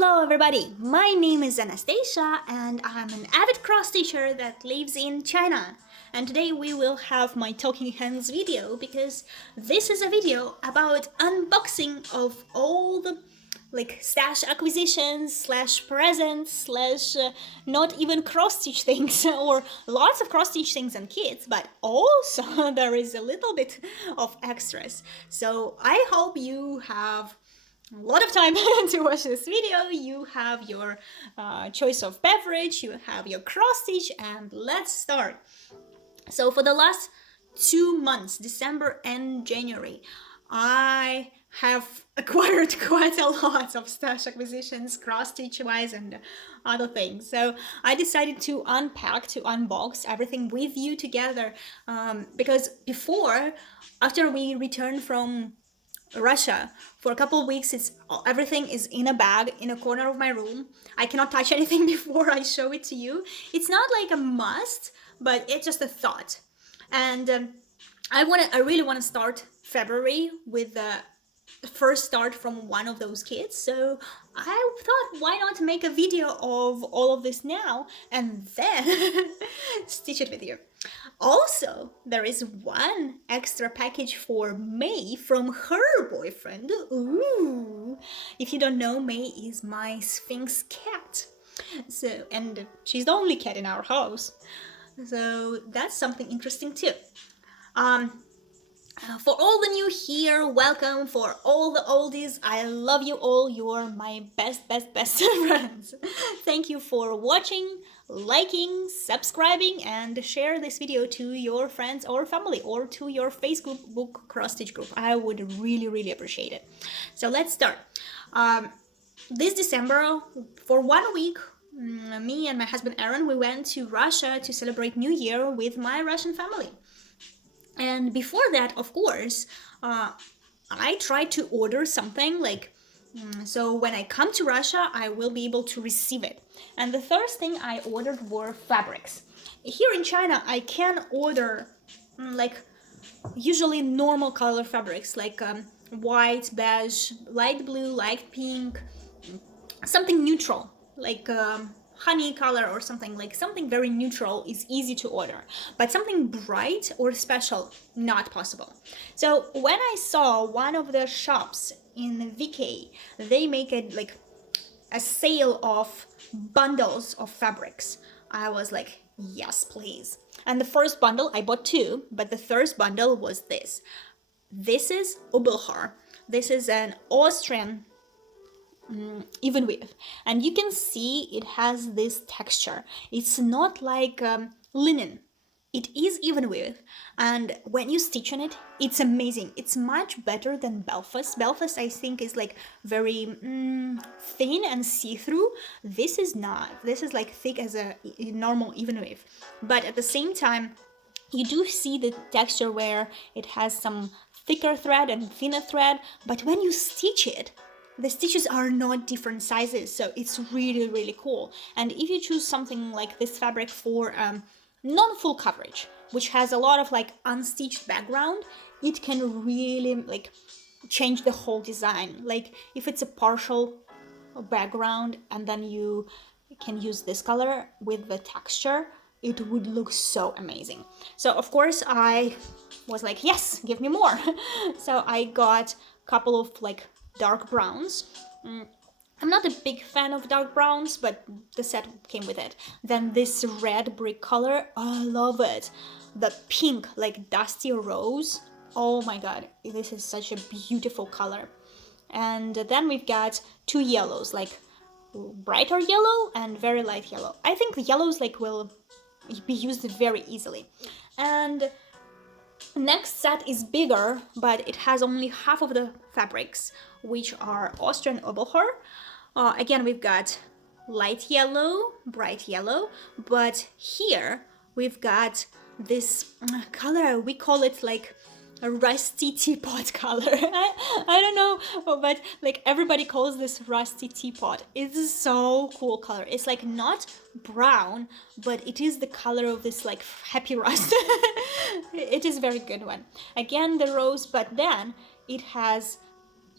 Hello everybody, my name is Anastasia and I'm an avid cross stitcher that lives in China. And today we will have my talking hands video because this is a video about unboxing of all the stash acquisitions slash presents slash not even cross stitch things or lots of cross stitch things and kits, but also there is a little bit of extras. So I hope you have a lot of time to watch this video. You have your choice of beverage, you have your cross stitch, and let's start. So for the last 2 months, December and January, I have acquired quite a lot of stash acquisitions, cross stitch wise and other things. So I decided to unbox everything with you together because after we returned from Russia for a couple of weeks, everything is in a bag in a corner of my room. I cannot touch anything before I show it to you. It's not like a must, but it's just a thought. And I really want to start February with the first start from one of those kits. So I thought, why not make a video of all of this now and then stitch it with you. Also, there is one extra package for May from her boyfriend. Ooh! If you don't know, May is my Sphinx cat. And she's the only cat in our house. So that's something interesting too. For all the new here, welcome. For all the oldies, I love you all. You're my best friends. Thank you for watching, liking, subscribing, and share this video to your friends or family or to your Facebook cross stitch group. I would really appreciate it. So let's start. This December, for 1 week, me and my husband Aaron, we went to Russia to celebrate New Year with my Russian family. And before that, of course, I tried to order something so when I come to Russia, I will be able to receive it. And the first thing I ordered were fabrics. Here in China, I can order usually normal color fabrics like white, beige, light blue, light pink, something neutral like honey color or something very neutral is easy to order, but something bright or special, not possible. So when I saw one of the shops in VK, they make a sale of bundles of fabrics, I was like, yes, please. And the first bundle, I bought 2, but the first bundle was this. This is Ubelhaar. This is an Austrian even weave, and you can see it has this texture. It's not like linen, it is even weave, and when you stitch on it, it's amazing. It's much better than Belfast. I think is very thin and see-through. This is not. This is thick as a normal even weave, but at the same time you do see the texture where it has some thicker thread and thinner thread, but when you stitch it, the stitches are not different sizes, so it's really cool. And if you choose something like this fabric for non-full coverage, which has a lot of unstitched background, it can really change the whole design. If it's a partial background and then you can use this color with the texture, it would look so amazing. So of course I was like, yes, give me more. So I got a couple of dark browns. I'm not a big fan of dark browns, but the set came with it. Then this red brick color, I love it. The pink, dusty rose, oh my god, this is such a beautiful color. And then we've got 2 yellows, brighter yellow and very light yellow. I think the yellows will be used very easily. And next set is bigger, but it has only half of the fabrics, which are Austrian Ubelhaar. Again, we've got light yellow, bright yellow, but here we've got this color. We call it a rusty teapot color. I don't know, but everybody calls this rusty teapot. It's so cool color. It's not brown, but it is the color of this happy rust. It is a very good one. Again, the rose, but then it has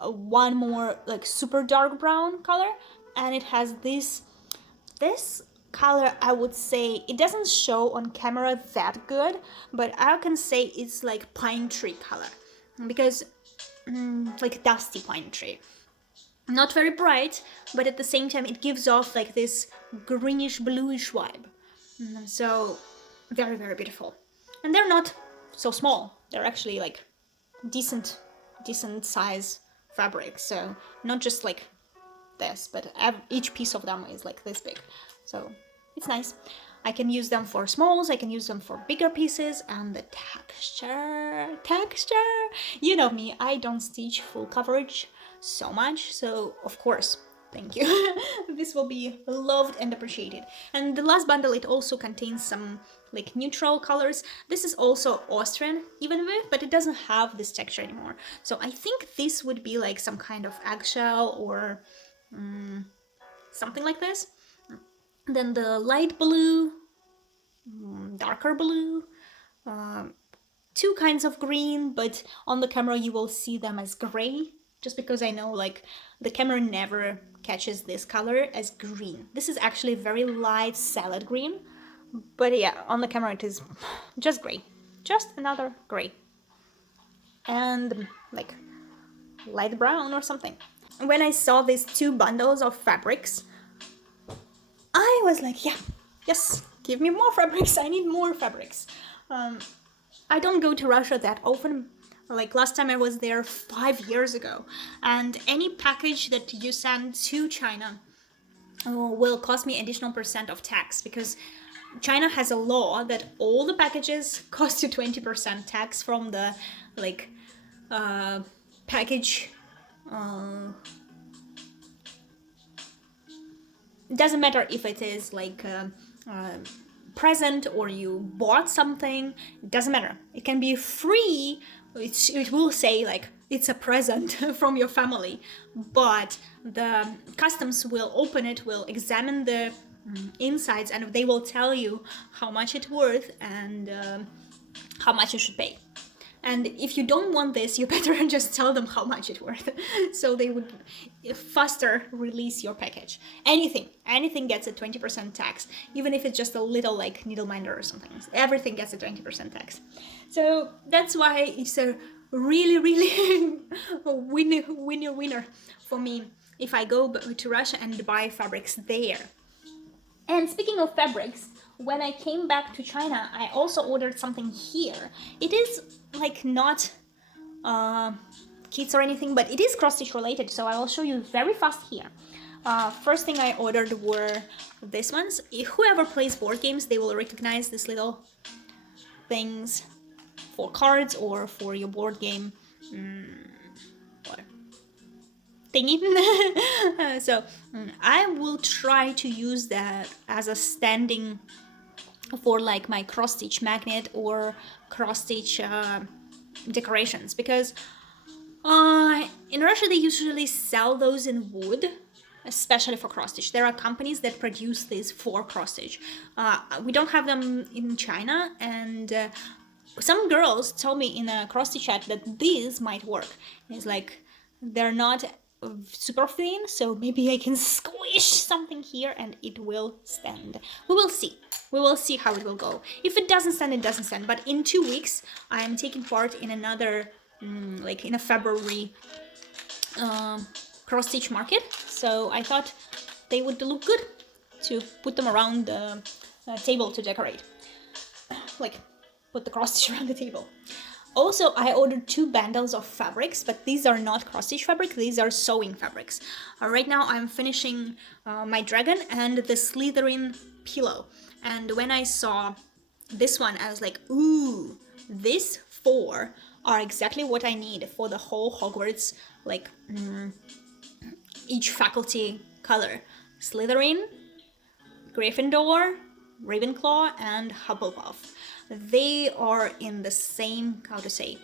one more super dark brown color and it has this color. I would say it doesn't show on camera that good, but I can say it's like pine tree color, because like dusty pine tree. Not very bright, but at the same time it gives off like this greenish bluish vibe. So very, very beautiful. And they're not so small. They're actually like decent size fabric. So not just like this, but each piece of them is like this big. So it's nice. I can use them for smalls, I can use them for bigger pieces, and the texture, you know me, I don't stitch full coverage so much, so of course, thank you. This will be loved and appreciated. And the last bundle, it also contains some like neutral colors. This is also Austrian even with, but it doesn't have this texture anymore. So I think this would be like some kind of eggshell or something like this. Then the light blue, darker blue, two kinds of green, but on the camera you will see them as gray, just because I know like the camera never catches this color as green. This is actually very light salad green, but yeah, on the camera it is just gray, just another gray, and like light brown or something. When I saw these two bundles of fabrics, I was like, yeah, yes, give me more fabrics. I need more fabrics. I don't go to Russia that often. Like last time I was there 5 years ago, and any package that you send to China will cost me additional % of tax, because China has a law that all the packages cost you 20% tax from the like package. It doesn't matter if it is like a present or you bought something, it doesn't matter. It can be free. It will say like it's a present from your family, but the customs will open it, will examine the insides, and they will tell you how much it's worth and how much you should pay. And if you don't want this, you better just tell them how much it's worth, so they would faster release your package. Anything gets a 20% tax, even if it's just a little like needle minder or something. Everything gets a 20% tax. So that's why it's a really winner for me if I go to Russia and buy fabrics there. And speaking of fabrics, when I came back to China, I also ordered something here. It is like not kits or anything, but it is cross-stitch related, so I will show you very fast here. First thing I ordered were these ones. Whoever plays board games, they will recognize these little things for cards or for your board game thingy. So I will try to use that as a standing for like my cross-stitch magnet or cross-stitch decorations, because in Russia they usually sell those in wood, especially for cross-stitch. There are companies that produce these for cross-stitch. We don't have them in China, and some girls told me in a cross-stitch chat that these might work. It's like they're not super thin, so maybe I can squish something here and it will stand. We will see how it will go. If it doesn't stand, it doesn't stand. But in 2 weeks I am taking part in another like in a February cross-stitch market, so I thought they would look good to put them around the table to decorate, like put the cross-stitch around the table. Also, I ordered 2 bundles of fabrics, but these are not cross-stitch fabric, these are sewing fabrics. Right now I'm finishing my dragon and the Slytherin pillow. And when I saw this one, I was like, ooh, these 4 are exactly what I need for the whole Hogwarts, like each faculty color. Slytherin, Gryffindor, Ravenclaw, and Hufflepuff. They are in the same, how to say,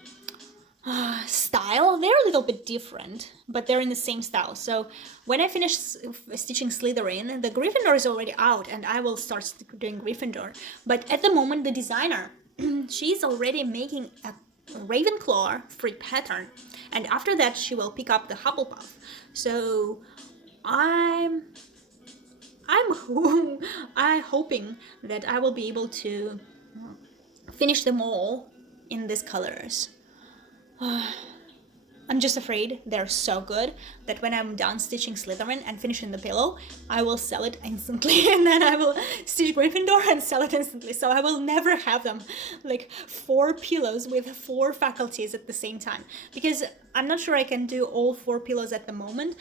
style. They're a little bit different, but they're in the same style. So when I finish stitching Slytherin, the Gryffindor is already out and I will start doing Gryffindor. But at the moment, the designer, she's already making a Ravenclaw free pattern. And after that, she will pick up the Hufflepuff. So I'm I'm hoping that I will be able to finish them all in these colors. I'm just afraid they're so good that when I'm done stitching Slytherin and finishing the pillow, I will sell it instantly, and then I will stitch Gryffindor and sell it instantly. So I will never have them, like 4 pillows with 4 faculties at the same time, because I'm not sure I can do all 4 pillows at the moment.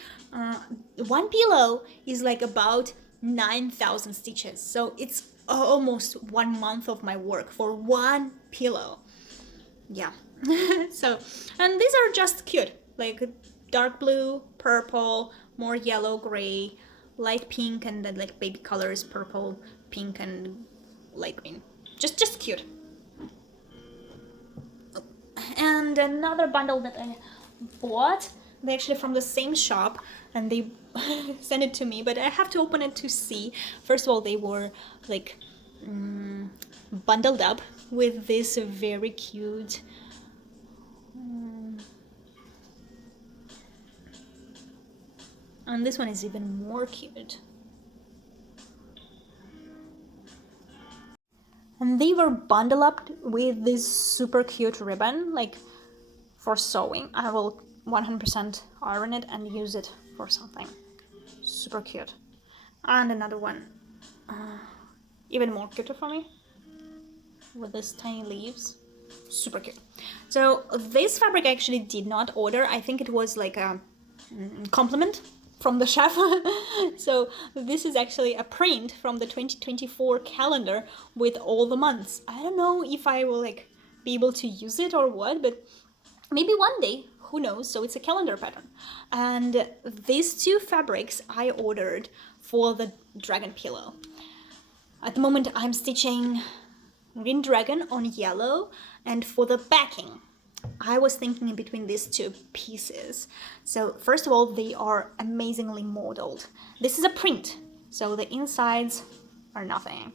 One pillow is like about 9,000 stitches, so it's almost 1 month of my work for one pillow. Yeah. So, and these are just cute, like dark blue, purple, more yellow, gray, light pink, and then like baby colors, purple, pink, and light green. Just cute. And another bundle that I bought, they actually from the same shop, and they sent it to me, but I have to open it to see. First of all, they were like bundled up with this very cute and this one is even more cute. And they were bundled up with this super cute ribbon, like for sewing. I will 100% iron it and use it for something. Super cute. And another one, even more cuter for me, with these tiny leaves. Super cute. So this fabric I actually did not order. I think it was like a compliment from the chef. So this is actually a print from the 2024 calendar with all the months. I don't know if I will like be able to use it or what, but maybe one day, who knows. So it's a calendar pattern, and these 2 fabrics I ordered for the dragon pillow. At the moment I'm stitching green dragon on yellow, and for the backing I was thinking in between these 2 pieces. So first of all, they are amazingly modeled. This is a print, so the insides are nothing.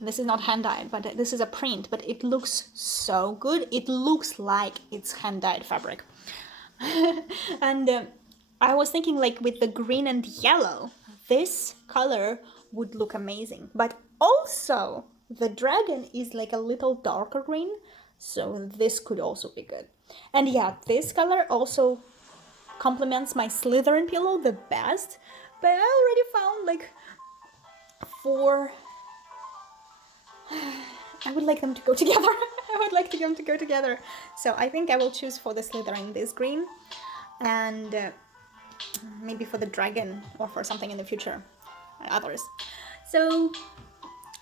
This is not hand-dyed, but this is a print, but it looks so good. It looks like it's hand-dyed fabric. And I was thinking like with the green and yellow, this color would look amazing. But also the dragon is like a little darker green, so this could also be good. And yeah, this color also complements my Slytherin pillow the best, but I already found like 4. I would like them to go together. I would like them to go together. So I think I will choose for the Slytherin this green, and maybe for the dragon or for something in the future, others. So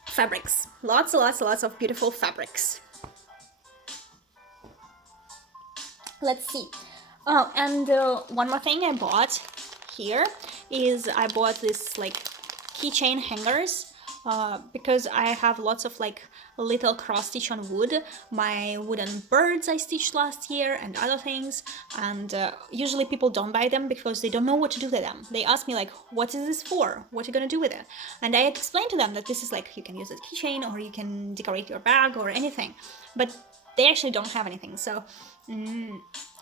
fabrics, lots of beautiful fabrics. Let's see. Oh, and one more thing I bought here is I bought this like keychain hangers, because I have lots of like little cross stitch on wood, my wooden birds I stitched last year and other things, and usually people don't buy them because they don't know what to do with them. They ask me like, what is this for? What are you gonna do with it? And I explain to them that this is like, you can use it keychain or you can decorate your bag or anything, but they actually don't have anything. So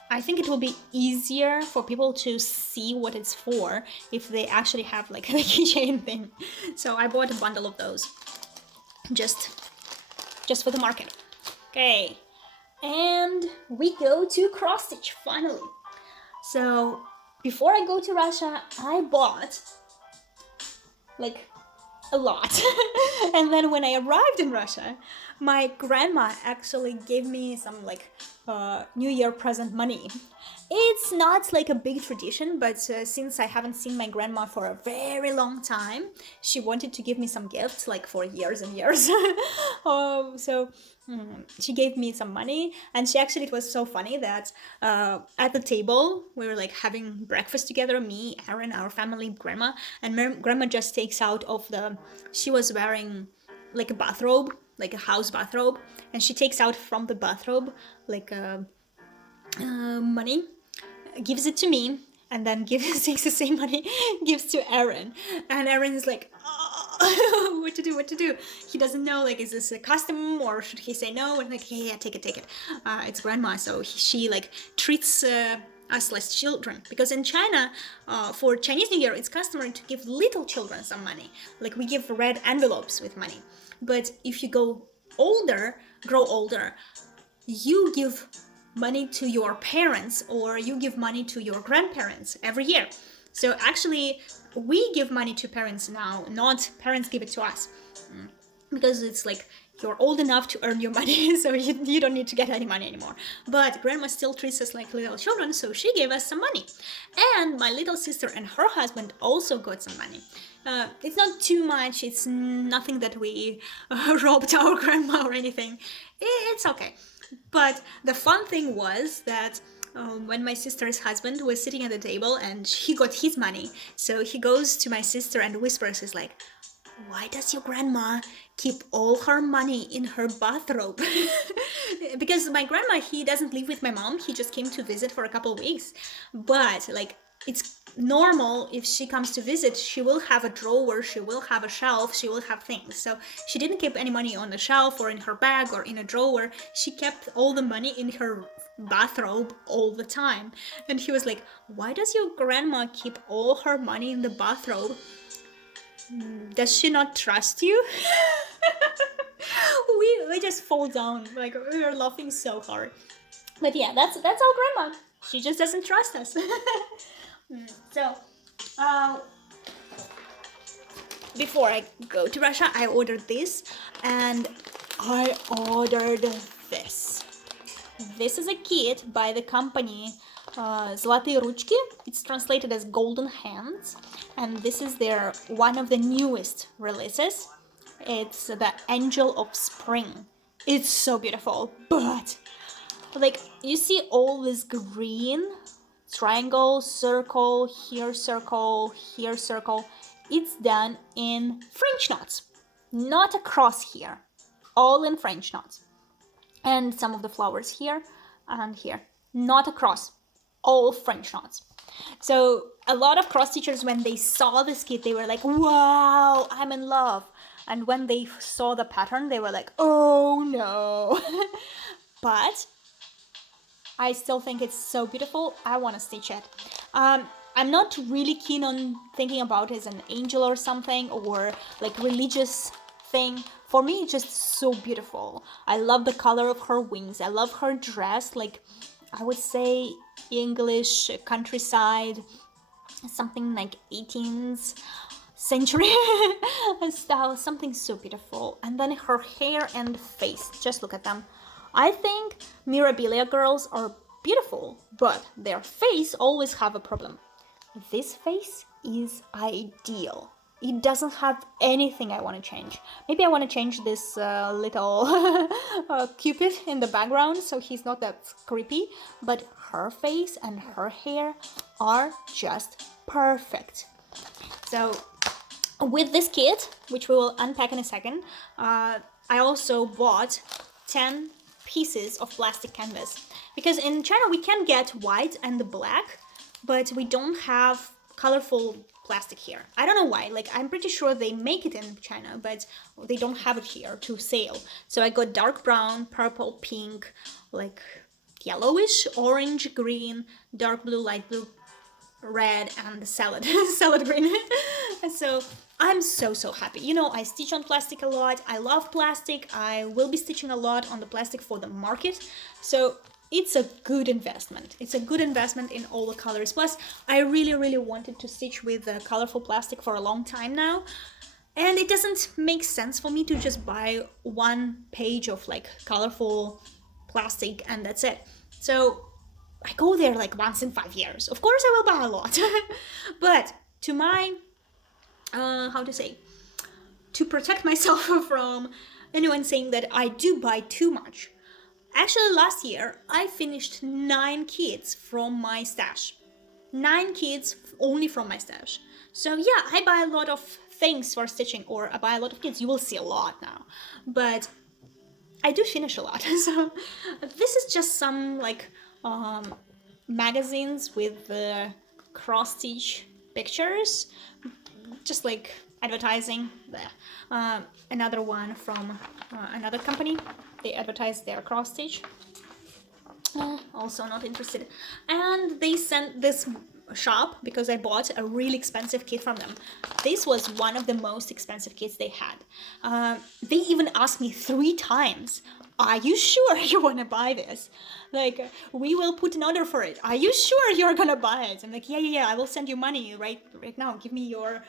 I think it will be easier for people to see what it's for if they actually have like the keychain thing. So I bought a bundle of those just for the market. Okay, and we go to cross stitch finally. So before I go to Russia, I bought like a lot. And then when I arrived in Russia, my grandma actually gave me some like New Year present money. It's not like a big tradition, but since I haven't seen my grandma for a very long time, she wanted to give me some gifts like for years and years. So she gave me some money, and she actually, it was so funny that at the table we were like having breakfast together, me, Aaron, our family, grandma, and grandma just takes out of the, she was wearing like a bathrobe, like a house bathrobe, and she takes out from the bathrobe like money, gives it to me, and then takes the same money, gives to Aaron, and Aaron is like, oh, what to do? He doesn't know, like, is this a custom or should he say no? And like, yeah, take it. It's grandma, so she like treats us less children, because in China, for Chinese New Year, it's customary to give little children some money. Like we give red envelopes with money. But if you grow older, you give money to your parents or you give money to your grandparents every year. So actually, we give money to parents now, not parents give it to us. Because it's like you're old enough to earn your money, so you don't need to get any money anymore. But grandma still treats us like little children, so she gave us some money. And my little sister and her husband also got some money. It's not too much, it's nothing that we robbed our grandma or anything. It's okay. But the fun thing was that when my sister's husband was sitting at the table and he got his money, so he goes to my sister and whispers, he's like, why does your grandma keep all her money in her bathrobe? Because my grandma, he doesn't live with my mom, he just came to visit for a couple of weeks. But like, it's normal if she comes to visit, she will have a drawer, she will have a shelf, she will have things. So she didn't keep any money on the shelf or in her bag or in a drawer. She kept all the money in her bathrobe all the time. And he was like, why does your grandma keep all her money in the bathrobe? Does she not trust you? we just fall down, like we were laughing so hard. But yeah, that's our grandma. She just doesn't trust us. So before I go to Russia, I ordered this, and I ordered this. This is a kit by the company Zlatые Ручки. It's translated as Golden Hands, and this is their one of the newest releases. It's the Angel of Spring. It's so beautiful, but like you see all this green triangle, circle, here circle, here circle. It's done in French knots, not across here, all in French knots. And some of the flowers here and here, not across, all French knots. So a lot of cross stitchers, when they saw this kit, they were like, wow, I'm in love. And when they saw the pattern, they were like, oh no. But I still think it's so beautiful. I want to stitch it. I'm not really keen on thinking about it as an angel or something, or like religious thing. For me, it's just so beautiful. I love the color of her wings. I love her dress, like I would say English countryside, something like 18th century style, something so beautiful. And then her hair and face, just look at them. I think Mirabilia girls are beautiful, but their face always have a problem. This face is ideal. It doesn't have anything I want to change. Maybe I want to change this little cupid in the background so he's not that creepy, but her face and her hair are just perfect. So with this kit, which we will unpack in a second, I also bought 10 pieces of plastic canvas, because in China we can get white and the black, but we don't have colorful plastic here. I don't know why, like I'm pretty sure they make it in China, but they don't have it here to sale. So I got dark brown, purple, pink, like yellowish, orange, green, dark blue, light blue, red, and salad green. So I'm so happy. You know, I stitch on plastic a lot. I love plastic. I will be stitching a lot on the plastic for the market. So it's a good investment. It's a good investment in all the colors. Plus, I really wanted to stitch with colorful plastic for a long time now. And it doesn't make sense for me to just buy one page of like colorful plastic and that's it. So I go there like once in 5 years. Of course I will buy a lot. But to my, to protect myself from anyone saying that I do buy too much. Actually, last year, I finished 9 kits from my stash. 9 kits only from my stash. So yeah, I buy a lot of things for stitching, or I buy a lot of kits. You will see a lot now. But I do finish a lot. So this is just some like magazines with the cross-stitch pictures. Just like advertising. Another one from another company. They advertise their cross stitch. Also not interested. And they sent this shop because I bought a really expensive kit from them. This was one of the most expensive kits they had. They even asked me 3 times, are you sure you want to buy this? Like, we will put an order for it. Are you sure you're gonna buy it? I'm like, yeah, I will send you money right now. Give me your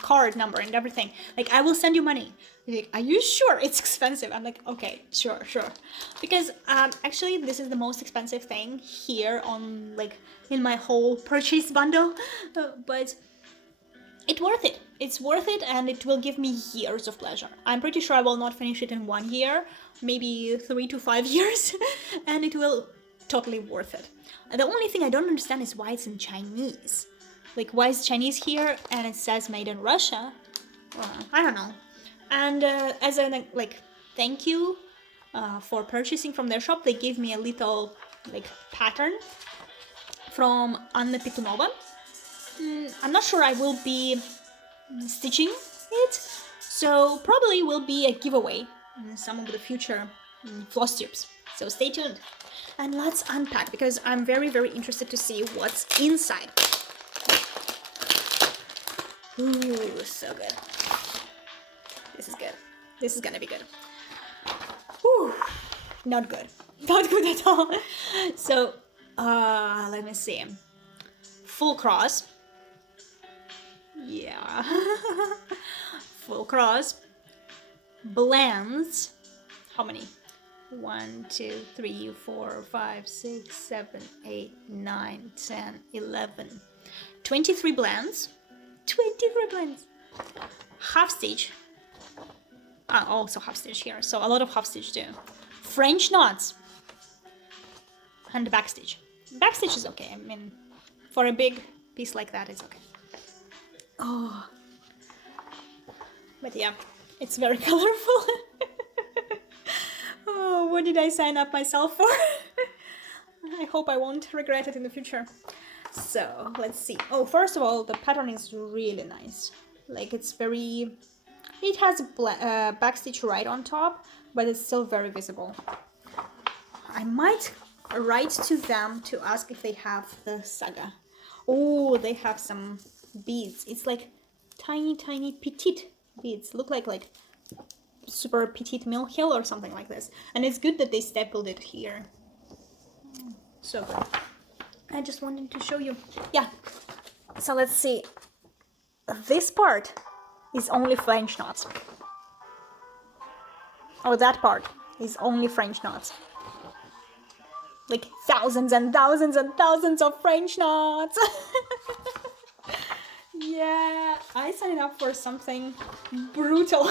card number and everything. Like, I will send you money. Like, are you sure it's expensive? I'm like, okay, sure. Because actually this is the most expensive thing here on, like, in my whole purchase bundle. But it's worth it. It's worth it, and it will give me years of pleasure. I'm pretty sure I will not finish it in 1 year, maybe 3 to 5 years, and it will totally worth it. And the only thing I don't understand is why it's in Chinese. Like, why is Chinese here and it says made in Russia? I don't know. And as a like thank you for purchasing from their shop, they gave me a little like pattern from Unpacking New Kits. I'm not sure I will be stitching it, so probably will be a giveaway in some of the future floss tubes. So stay tuned. And let's unpack, because I'm very, very interested to see what's inside. Ooh, so good. This is good. This is gonna be good. Ooh, not good. Not good at all. So, let me see. Full cross. Yeah. Full cross. Blends. How many? 1, 2, 3, 4, 5, 6, 7, 8, 9, 10, 11. 23 blends. 23 blends. Half stitch. Also half stitch here, so a lot of half stitch too. French knots. And back stitch. Back stitch is okay. I mean, for a big piece like that, it's okay. Oh. But yeah, it's very colorful. Oh, what did I sign up myself for? I hope I won't regret it in the future. So, let's see. Oh, first of all, the pattern is really nice. Like, it's very... It has backstitch right on top, but it's still very visible. I might write to them to ask if they have the saga. Oh, they have some beads. It's like tiny, tiny petite beads. Look like super petite mill hill or something like this. And it's good that they stapled it here. So good. I just wanted to show you. Yeah. So let's see. This part is only French knots. Oh, that part is only French knots. Like thousands and thousands and thousands of French knots. Yeah, I signed up for something brutal.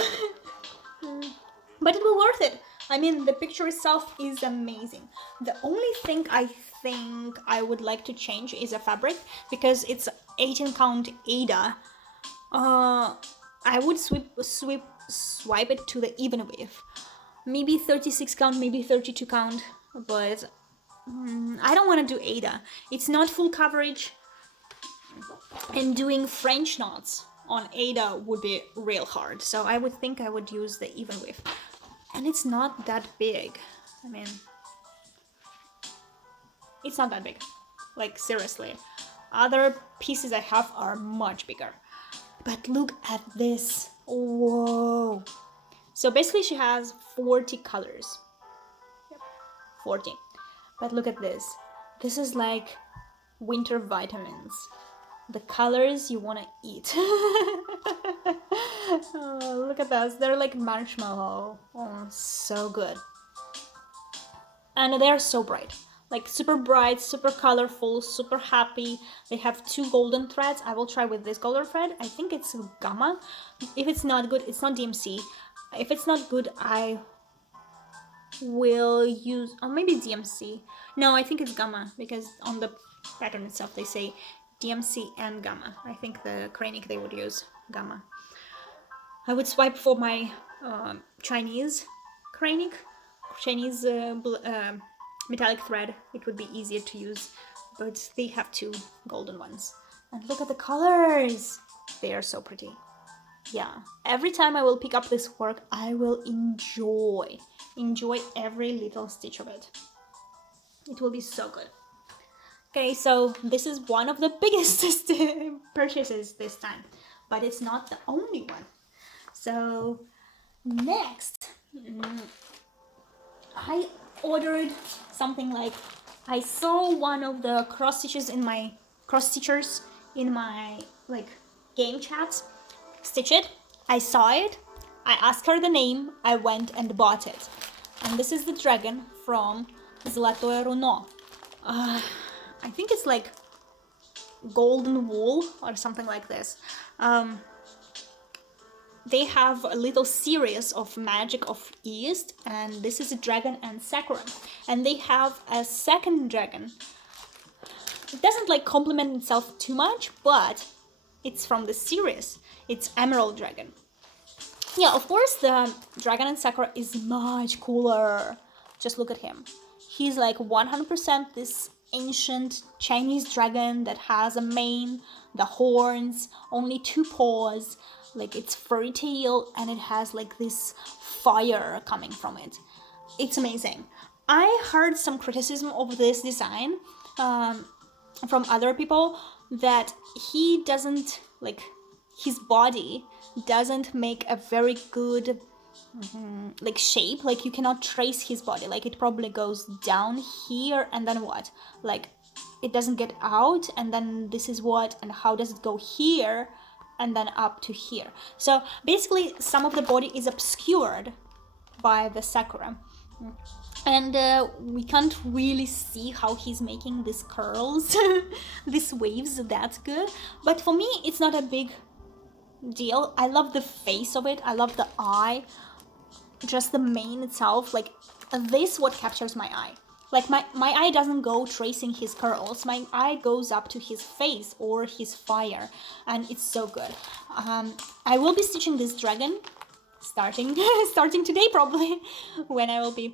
But it will worth it. I mean, the picture itself is amazing. The only thing I think I would like to change is a fabric, because it's 18 count Ada. I would swipe it to the even width. Maybe 36 count, maybe 32 count, but I don't want to do Ada. It's not full coverage, and doing French knots on Ada would be real hard. So I would think I would use the even width. And it's not that big. I mean, it's not that big. Like, seriously. Other pieces I have are much bigger. But look at this. Whoa. So basically she has 40 colors. Yep, 40. But look at this. This is like winter vitamins. The colors you want to eat. Oh, look at those. They're like marshmallow. Oh, so good. And they are so bright. Like super bright, super colorful, super happy. They have 2 golden threads. I will try with this golden thread. I think it's Gamma. If it's not good, it's not DMC. If it's not good, I will use, or maybe DMC. No, I think it's Gamma, because on the pattern itself they say DMC and Gamma. I think the Kreinik they would use Gamma. I would swipe for my Chinese Kreinik, Chinese metallic thread. It would be easier to use, but they have 2 golden ones. And look at the colors. They are so pretty. yeah, every time I will pick up this work, I will enjoy every little stitch of it. It will be so good. Okay, so this is one of the biggest purchases this time, but it's not the only one. So next, I ordered something like, I saw one of the cross stitchers in my like game chats stitch it. I saw it, I asked her the name, I went and bought it. And this is the dragon from Zlatoe Runo. I think it's like golden wool or something like this. They have a little series of Magic of East, and this is a dragon and Sakura. And they have a second dragon. It doesn't like complement itself too much, but it's from the series. It's Emerald Dragon. Yeah, of course the dragon and Sakura is much cooler. Just look at him. He's like 100% this ancient Chinese dragon that has a mane, the horns, only 2 paws, like its furry tail, and it has like this fire coming from it. It's amazing. I heard some criticism of this design from other people, that he doesn't, like, his body doesn't make a very good like shape. Like you cannot trace his body, like it probably goes down here and then what, like it doesn't get out, and then this is what, and how does it go here and then up to here. So basically some of the body is obscured by the Sakura, and we can't really see how he's making these curls these waves that good. But for me it's not a big deal. I love the face of it, I love the eye, just the mane itself. Like this what captures my eye. Like my eye doesn't go tracing his curls, my eye goes up to his face or his fire, and it's so good. I will be stitching this dragon starting today probably, when I will be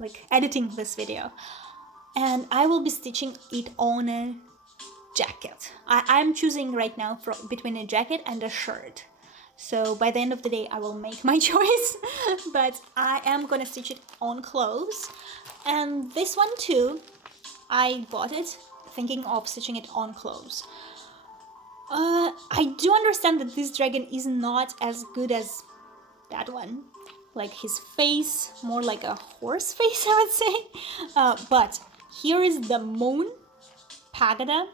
like editing this video, and I will be stitching it on a jacket. I'm choosing right now between a jacket and a shirt. So by the end of the day, I will make my choice, but I am gonna stitch it on clothes. And this one too, I bought it thinking of stitching it on clothes. I do understand that this dragon is not as good as that one. Like his face, more like a horse face, I would say. But here is the moon pagoda,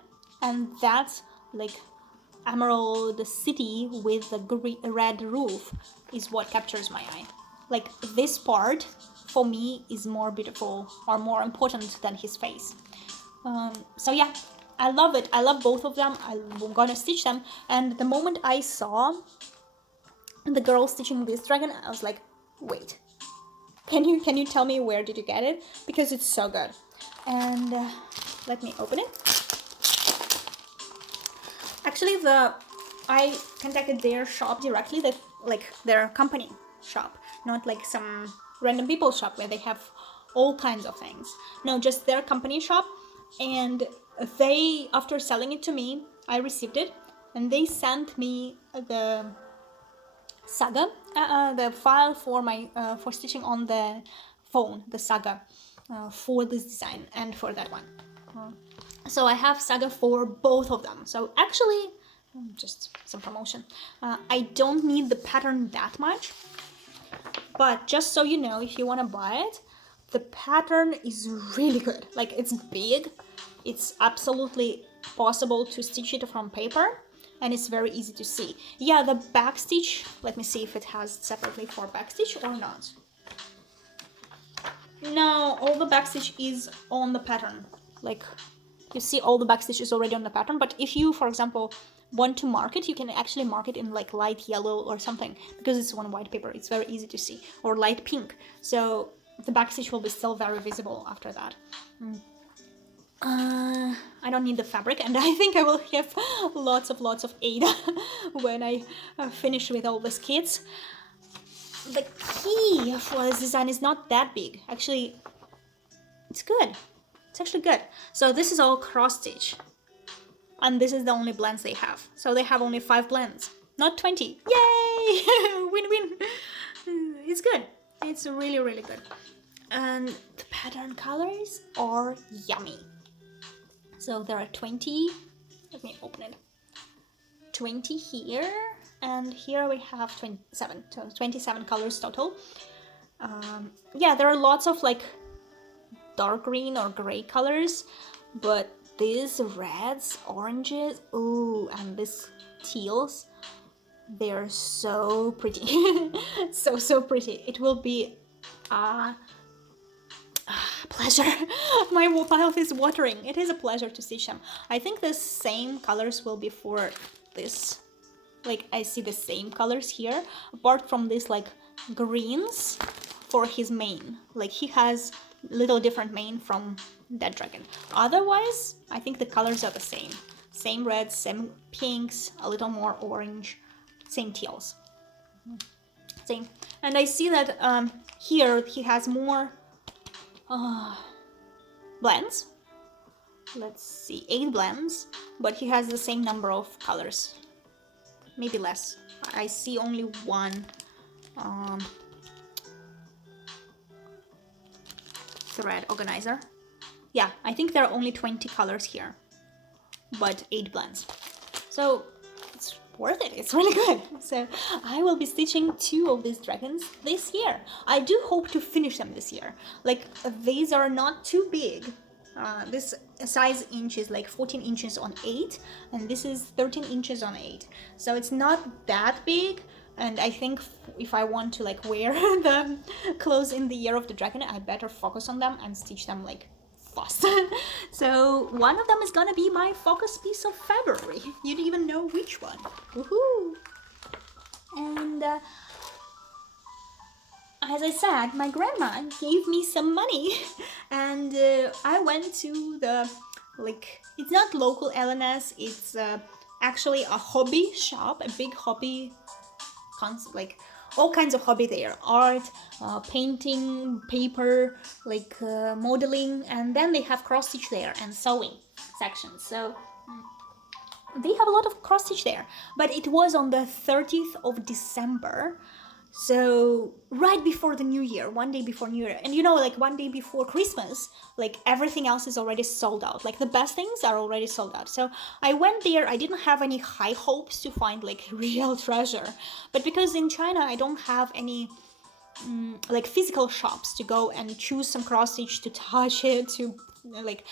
and that's like emerald city with a red roof is what captures my eye. Like this part for me is more beautiful or more important than his face. So yeah, I love it. I love both of them. I'm gonna stitch them. And the moment I saw the girl stitching this dragon, I was like, wait, can you tell me where did you get it? Because it's so good. And let me open it. Actually, I contacted their shop directly, like their company shop, not like some random people shop where they have all kinds of things. No, just their company shop. And they, after selling it to me, I received it, and they sent me the saga, the file for my for stitching on the phone, the saga for this design and for that one. So I have saga for both of them. So actually, just some promotion. I don't need the pattern that much, but just so you know, if you want to buy it, the pattern is really good. Like it's big, it's absolutely possible to stitch it from paper, and it's very easy to see. Yeah, the back stitch, let me see if it has separately for back stitch or not. No, all the back stitch is on the pattern. Like you see all the back stitch is already on the pattern, but if you, for example, want to mark it, you can actually mark it in like light yellow or something, because it's on white paper, it's very easy to see, or light pink. So the back stitch will be still very visible after that. I don't need the fabric, and I think I will have lots of aid when I finish with all these kits. The key for this design is not that big. Actually, it's good. It's actually good. So this is all cross stitch. and this is the only blends they have. So they have only 5 blends, not 20. Yay! Win-win. It's good. It's really, really good. And the pattern colors are yummy. So there are 20. Let me open it. 20 here, and here we have 27. So 27 colors total. Yeah, there are lots of like dark green or gray colors, but these reds, oranges, ooh, and these teals, they're so pretty. So pretty. It will be a pleasure. My mouth is watering. It is a pleasure to stitch them. I think the same colors will be for this. Like, I see the same colors here, apart from this like greens for his mane. Like, he has little different mane from that dragon. Otherwise, I think the colors are the same. Same reds, same pinks, a little more orange, same teals. Same. And I see that here he has more blends. Let's see, 8 blends, but he has the same number of colors. Maybe less. I see only one thread organizer. Yeah, I think there are only 20 colors here, but 8 blends. So it's worth it. It's really good. So I will be stitching 2 of these dragons this year. I do hope to finish them this year. Like, these are not too big. This size inch is like 14 inches on 8, and this is 13 inches on 8. So it's not that big, and I think if I want to like wear the clothes in the year of the dragon, I better focus on them and stitch them like fast. So one of them is gonna be my focus piece of February. You don't even know which one. Woohoo! And as I said, my grandma gave me some money, and I went to the, like, it's not local LNS, it's actually a hobby shop, a big hobby, like all kinds of hobby there, art, painting, paper, like modeling, and then they have cross stitch there and sewing sections. So they have a lot of cross stitch there, but it was on the 30th of December. So right before the new year, one day before New Year, and you know, like one day before Christmas, like everything else is already sold out. Like the best things are already sold out. So I went there. I didn't have any high hopes to find like real treasure, but because in China I don't have any like physical shops to go and choose some cross stitch, to touch it, to like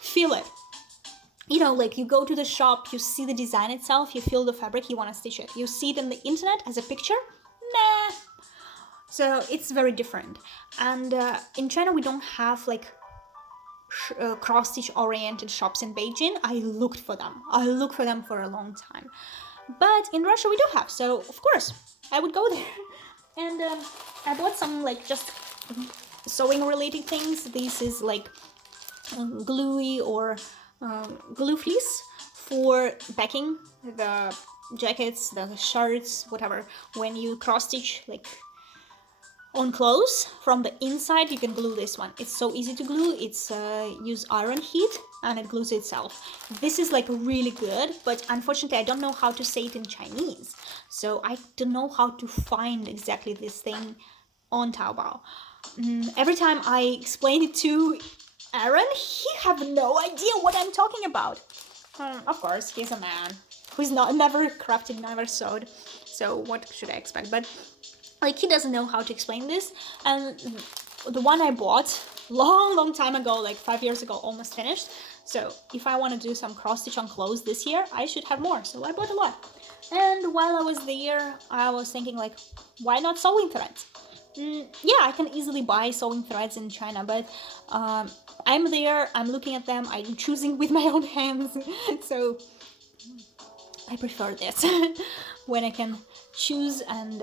feel it. You know, like you go to the shop, you see the design itself, you feel the fabric, you want to stitch it. You see it on the internet as a picture, nah. So it's very different. And in China, we don't have like cross stitch oriented shops in Beijing. I looked for them. I looked for them for a long time. But in Russia, we do have. So of course, I would go there. And I bought some like just sewing related things. This is like gluey or glue fleece for backing the jackets, the shirts, whatever. When you cross stitch like on clothes from the inside, you can glue this one. It's so easy to glue. It's use iron heat and it glues itself. This is like really good, but unfortunately I don't know how to say it in Chinese, so I don't know how to find exactly this thing on Taobao. Every time I explain it to Aaron, he have no idea what I'm talking about. Of course, he's a man who's never crafted, never sewed, so what should I expect? But like, he doesn't know how to explain this. And the one I bought long time ago, like 5 years ago, almost finished. So if I want to do some cross stitch on clothes this year, I should have more. So I bought a lot. And while I was there, I was thinking like, why not sewing threads? Yeah, I can easily buy sewing threads in China, but I'm there, I'm looking at them, I'm choosing with my own hands. So I prefer this when I can choose and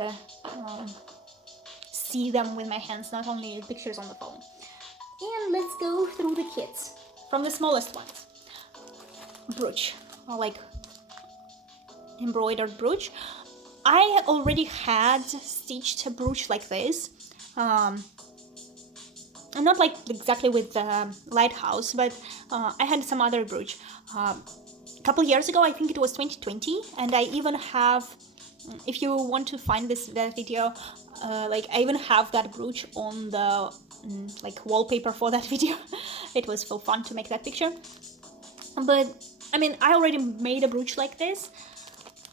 see them with my hands, not only pictures on the phone. And let's go through the kits from the smallest ones. Brooch, like embroidered brooch. I already had stitched a brooch like this, not like exactly with the lighthouse, but I had some other brooch. a couple years ago. I think it was 2020, and I even have, if you want to find that video, like I even have that brooch on the like wallpaper for that video. It was so fun to make that picture. But I mean, I already made a brooch like this,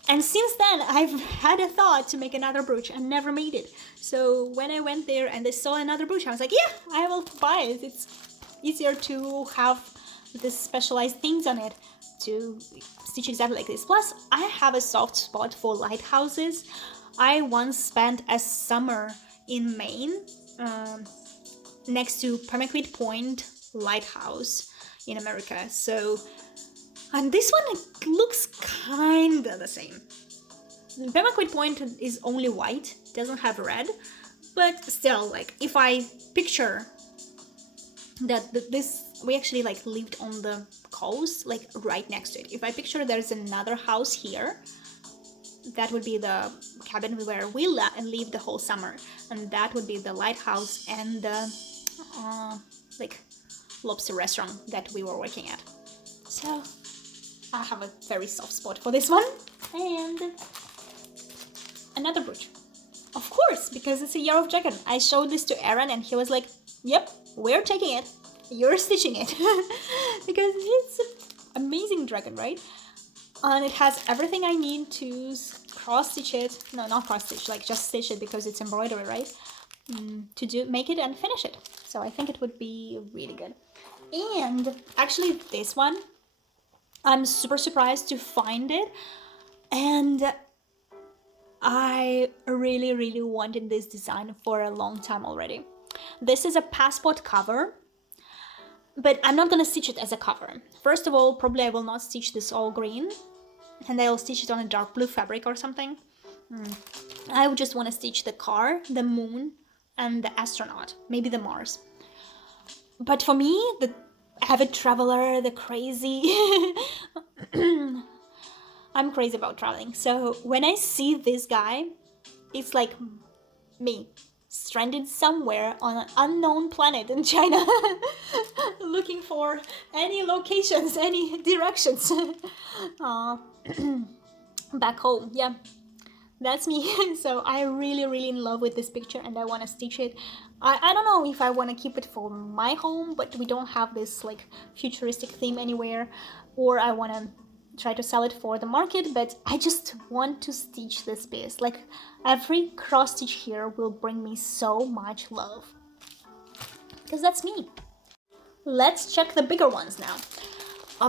and since then I've had a thought to make another brooch and never made it. So when I went there and I saw another brooch, I was like, yeah, I will buy it. It's easier to have this specialized things on it to stitch exactly like this. Plus, I have a soft spot for lighthouses. I once spent a summer in Maine next to Pemaquid Point Lighthouse in America. So, and this one looks kinda the same. Pemaquid Point is only white, doesn't have red, but still, like, if I picture that we actually like lived on the coast, like right next to it. If I picture there's another house here, that would be the cabin where we lived the whole summer, and that would be the lighthouse and the like lobster restaurant that we were working at. So I have a very soft spot for this one. And another brooch, of course, because it's a Year of Dragon. I showed this to Aaron and he was like, yep, we're taking it, you're stitching it. Because it's an amazing dragon, right? And it has everything I need to cross stitch it. No, not cross stitch, like just stitch it because it's embroidery, right? To make it and finish it. So I think it would be really good. And actually this one, I'm super surprised to find it. And I really, really wanted this design for a long time already. This is a passport cover, but I'm not gonna stitch it as a cover. First of all, probably I will not stitch this all green, and I'll stitch it on a dark blue fabric or something. I would just want to stitch the car, the moon, and the astronaut, maybe the Mars. But for me, the avid traveler, the crazy, I'm crazy about traveling. So when I see this guy, it's like me, stranded somewhere on an unknown planet in China, looking for any locations, any directions. Back home, yeah, that's me. So I'm really, really in love with this picture, and I want to stitch it. I don't know if I want to keep it for my home, but we don't have this like futuristic theme anywhere, or I want to try to sell it for the market, but I just want to stitch this piece. Like every cross stitch here will bring me so much love, because that's me. Let's check the bigger ones now.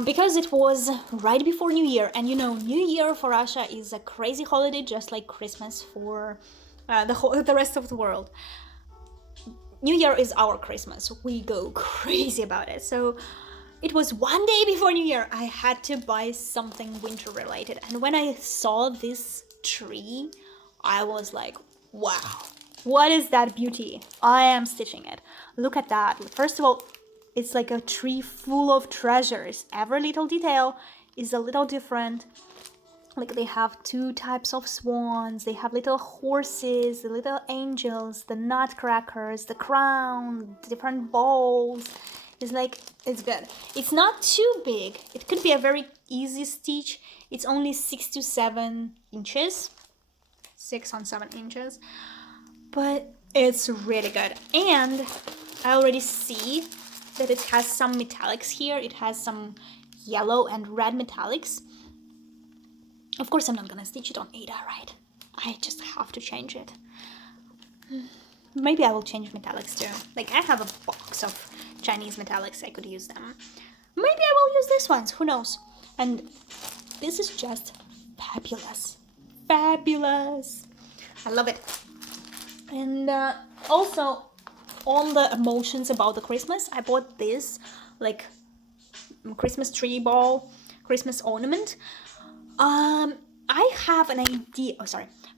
Because it was right before New Year, and you know, New Year for Russia is a crazy holiday, just like Christmas for the rest of the world. New Year is our Christmas. We go crazy about it. So it was one day before New Year. I had to buy something winter related, and when I saw this tree, I was like, wow, what is that beauty? I am stitching it. Look at that. First of all, it's like a tree full of treasures. Every little detail is a little different. Like they have two types of swans, they have little horses, the little angels, the nutcrackers, the crown, different balls. It's like, it's good. It's not too big. It could be a very easy stitch. It's only 6 to 7 inches. 6 on 7 inches. But it's really good. And I already see that it has some metallics here. It has some yellow and red metallics. Of course, I'm not gonna stitch it on Ada, right? I just have to change it. Maybe I will change metallics too. Like, I have a box of Chinese metallics. I could use them. Maybe I will use these ones. Who knows? And this is just fabulous. Fabulous. I love it. And also, on the emotions about the Christmas, I bought this like Christmas tree ball, Christmas ornament. I have an idea.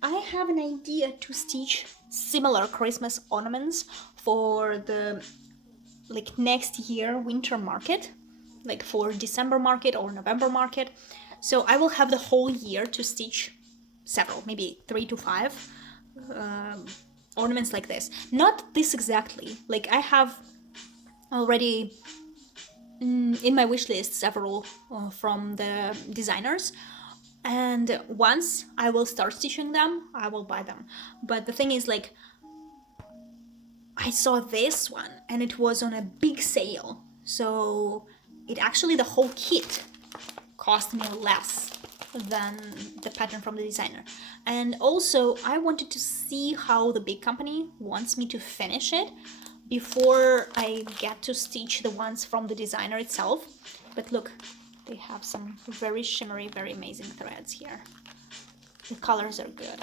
I have an idea to stitch similar Christmas ornaments for the like next year winter market, like for December market or November market. So I will have the whole year to stitch several, maybe 3 to 5 ornaments like this. Not this exactly. Like I have already in my wish list several from the designers, and once I will start stitching them, I will buy them. But the thing is, like, I saw this one and it was on a big sale, so it actually, the whole kit cost me less than the pattern from the designer. And also I wanted to see how the big company wants me to finish it before I get to stitch the ones from the designer itself. But look, they have some very shimmery, very amazing threads here. The colors are good.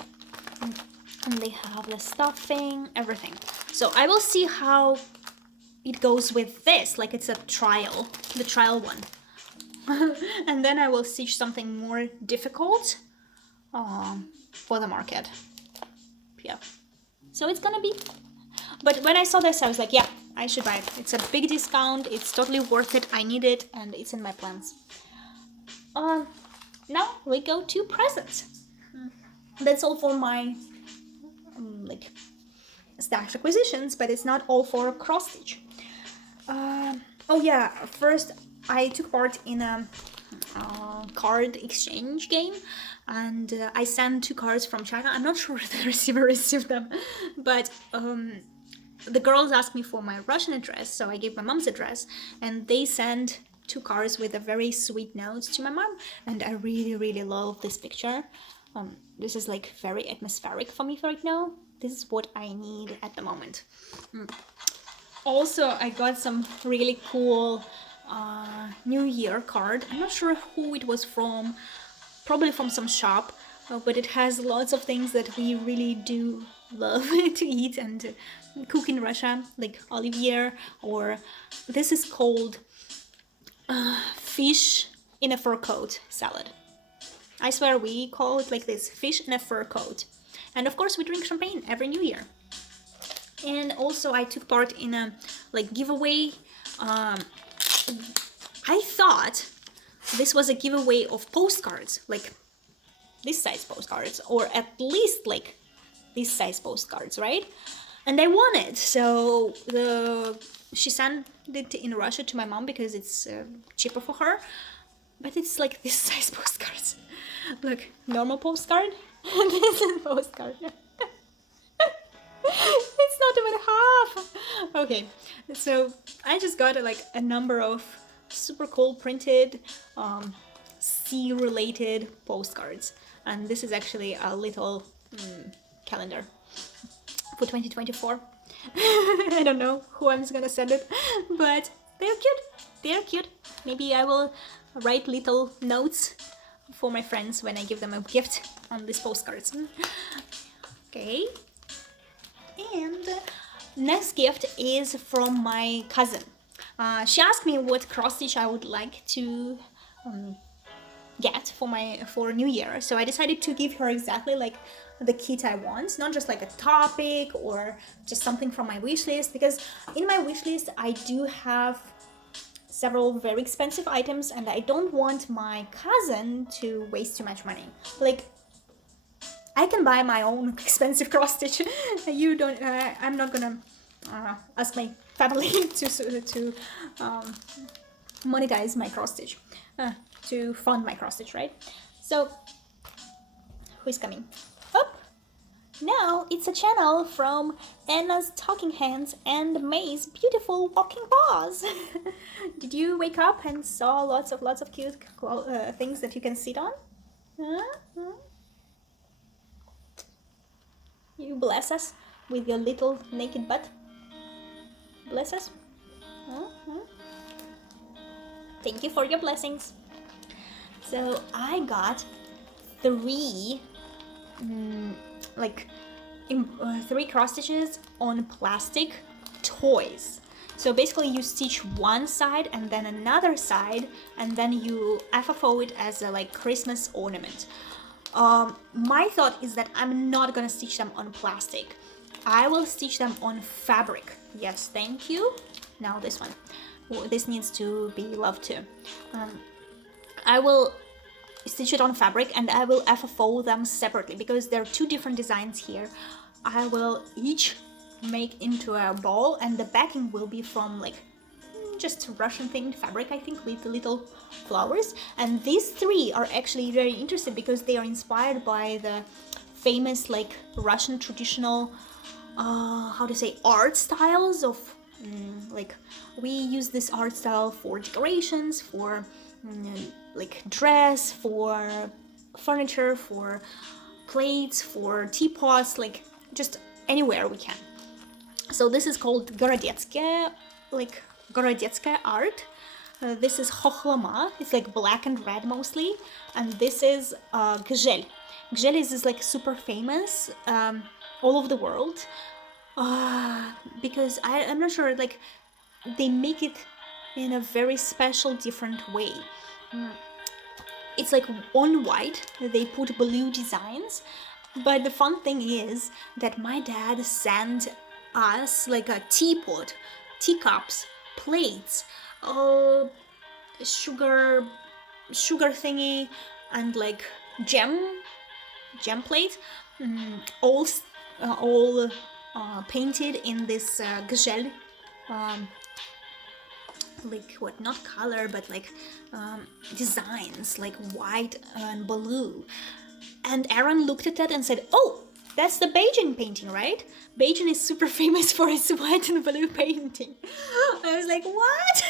And they have the stuffing, everything. So I will see how it goes with this, like it's a trial, the trial one. And then I will stitch something more difficult for the market. Yeah. So it's gonna be... But when I saw this, I was like, yeah, I should buy it. It's a big discount, it's totally worth it, I need it, and it's in my plans. Now we go to presents. That's all for my like stash acquisitions, but it's not all for cross stitch. Oh yeah, first I took part in a card exchange game, and I sent 2 cards from China. I'm not sure if the receiver received them, but the girls asked me for my Russian address, so I gave my mom's address, and they sent 2 cards with a very sweet note to my mom, and I really love this picture. This is like very atmospheric for me right now. This is what I need at the moment. Also, I got some really cool New Year card. I'm not sure who it was from, probably from some shop, but it has lots of things that we really do love to eat and cook in Russia, like Olivier, or this is called fish in a fur coat salad. I swear we call it like this, fish in a fur coat. And of course we drink champagne every New Year. And also I took part in a like giveaway. I thought this was a giveaway of postcards, like this size postcards, or at least like this size postcards, right? And I won it. So she sent it in Russia to my mom because it's cheaper for her. But it's like this size postcards. Look, normal postcard. This is postcard. It's not even half. Okay, so I just got like a number of super cool printed sea-related postcards, and this is actually a little calendar for 2024. I don't know who I'm gonna send it, but they're cute. They're cute. Maybe I will write little notes for my friends when I give them a gift on these postcards. Okay. And next gift is from my cousin. She asked me what cross stitch I would like to get for New Year. So I decided to give her exactly like the kit I want, not just like a topic or just something from my wish list, because in my wish list I do have several very expensive items and I don't want my cousin to waste too much money. Like, I can buy my own expensive cross stitch. You don't. I'm not gonna ask my family to monetize my cross stitch, to fund my cross stitch, right? So, who is coming? Up. Now it's a channel from Anna's Talking Hands and May's Beautiful Walking Paws. Did you wake up and saw lots of cute things that you can sit on? You bless us with your little naked butt. Bless us. Thank you for your blessings. So I got 3 3 cross stitches on plastic toys. So basically you stitch one side and then another side, and then you FFO it as a like Christmas ornament. My thought is that I'm not gonna stitch them on plastic. I will stitch them on fabric. Yes, thank you. Now this one. This needs to be loved too. I will stitch it on fabric and I will FFO them separately because there are 2 different designs here. I will each make into a ball and the backing will be from like just Russian themed fabric, I think, with little flowers. And these three are actually very interesting because they are inspired by the famous like Russian traditional how to say, art styles of like we use this art style for decorations, for like dress, for furniture, for plates, for teapots, like just anywhere we can. So this is called Gorodetskaya, like Gorodetskaya art. This is Khokhloma, it's like black and red mostly, and this is Gzhel. Gzhel is like super famous all over the world because I'm not sure, like they make it in a very special different way. It's like on white, they put blue designs, but the fun thing is that my dad sent us like a teapot, teacups, plates, sugar thingy, and like gem plate, all painted in this Gzhel, like what, not color, but like designs, like white and blue. And Aaron looked at that and said, "Oh, that's the Beijing painting, right? Beijing is super famous for its white and blue painting." I was like, "What?"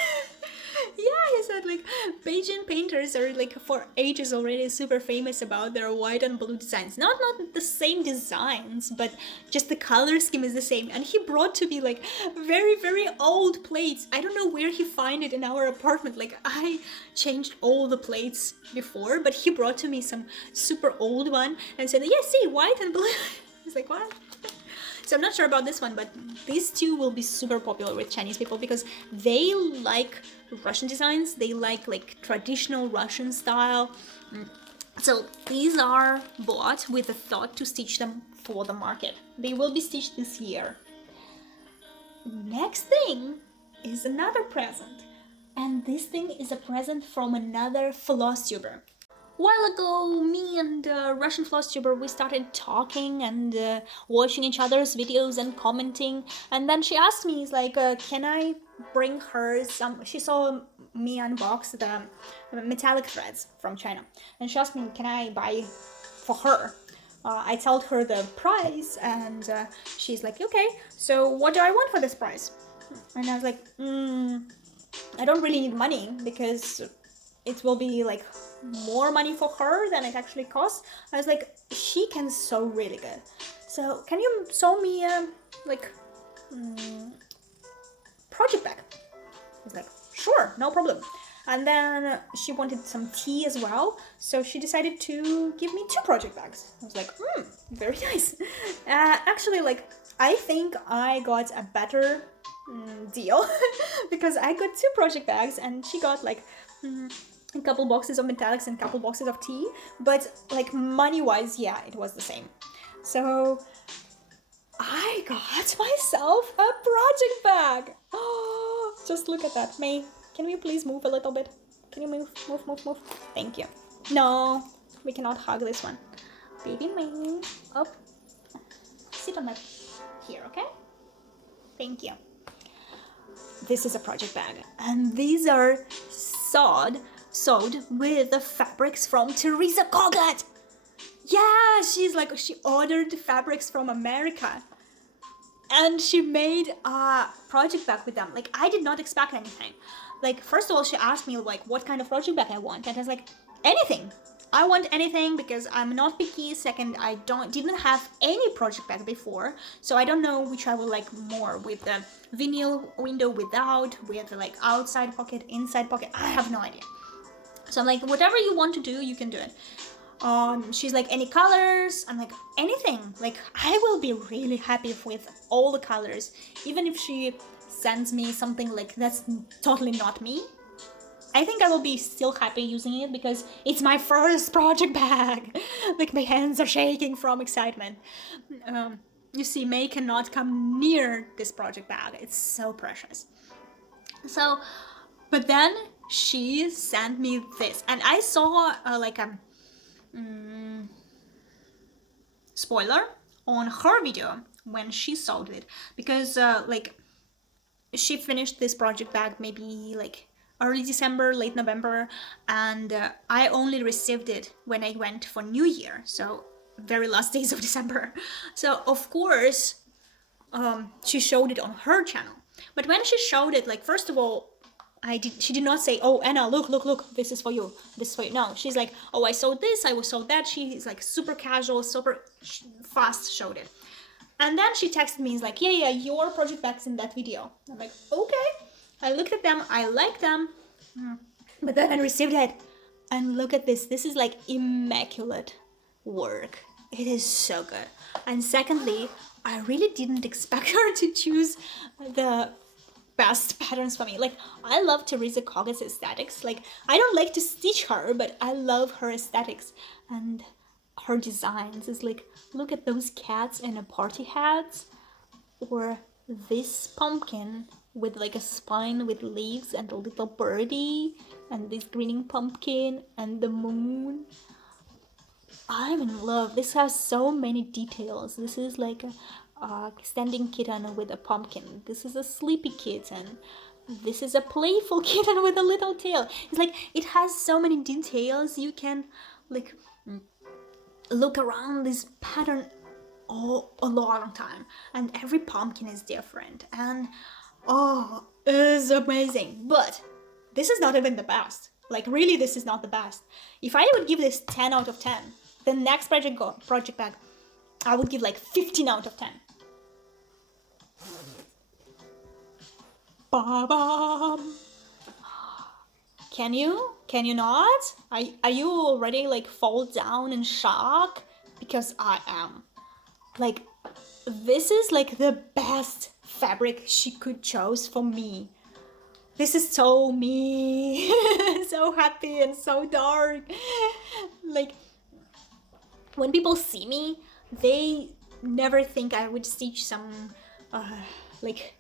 Yeah, he said like Beijing painters are like for ages already super famous about their white and blue designs. Not the same designs, but just the color scheme is the same. And he brought to me like very old plates. I don't know where he find it in our apartment. Like I changed all the plates before, but he brought to me some super old one and said, "Yeah, see, white and blue." I was like, "What?" So I'm not sure about this one, but these two will be super popular with Chinese people because they like Russian designs. They like traditional Russian style. So these are bought with the thought to stitch them for the market. They will be stitched this year. Next thing is another present. And this thing is a present from another floss tuber. A while ago, me and Russian floss tuber, we started talking and watching each other's videos and commenting. And then she asked me, like, can I bring her some? She saw me unbox the metallic threads from China, and she asked me, can I buy for her? I told her the price, and she's like, okay. So what do I want for this price? And I was like, I don't really need money because it will be like more money for her than it actually costs. I was like, she can sew really good, so can you sew me like project bag? He's like, sure, no problem. And then she wanted some tea as well, so she decided to give me 2 project bags. I was like, very nice. Actually, like, I think I got a better deal because I got 2 project bags and she got like a couple boxes of metallics and a couple boxes of tea, but like money wise, yeah, it was the same. So I got myself a project bag. Oh, just look at that. May, can we please move a little bit? Can you move? Thank you. No, we cannot hug this one. Baby May, up. Sit on that here, okay? Thank you. This is a project bag, and these are sewed with the fabrics from Teresa Colgate. Yeah, she ordered fabrics from America and she made a project bag with them. Like, I did not expect anything. Like, first of all, she asked me like what kind of project bag I want, and I was like, anything. I want anything because I'm not picky. Second, I didn't have any project bag before, so I don't know which I will like more, with the vinyl window, without, with like outside pocket, inside pocket. I have no idea. So I'm like, whatever you want to do, you can do it. She's like, any colors? I'm like, anything. Like, I will be really happy with all the colors, even if she sends me something like that's totally not me. I think I will be still happy using it because it's my first project bag. Like, my hands are shaking from excitement. You see, May cannot come near this project bag. It's so precious. So, but then she sent me this, and I saw like a spoiler on her video when she sold it, because like she finished this project bag maybe like early December, late November, and I only received it when I went for New Year, so very last days of December. So of course, she showed it on her channel. But when she showed it, like, first of all, she did not say, "Oh, Anna, look, this is for you, this is for you." No, she's like, "Oh, I sold this, I sold that." She's like super casual, super fast showed it. And then she texted me, is like, yeah, your project bags in that video. I'm like, okay. I looked at them, I like them, but then I received it, and look at this. This is like immaculate work. It is so good. And secondly, I really didn't expect her to choose the best patterns for me. Like, I love Teresa Coggett's aesthetics. Like, I don't like to stitch her, but I love her aesthetics and her designs. Is like, look at those cats in a party hats, or this pumpkin with like a spine with leaves and a little birdie, and this greening pumpkin and the moon. I'm in love. This has so many details. This is like a standing kitten with a pumpkin. This is a sleepy kitten. This is a playful kitten with a little tail. It's like, it has so many details. You can like look around this pattern all a long time, and every pumpkin is different, and oh, it's amazing. But this is not even the best. Like, really, this is not the best. If I would give this 10 out of 10, the next project bag, I would give like 15 out of 10. Ba-bam. Can you not? Are you already like fall down in shock? Because I am. Like, this is like the best fabric she could choose for me. This is so me. So happy and so dark. Like, when people see me, they never think I would stitch some like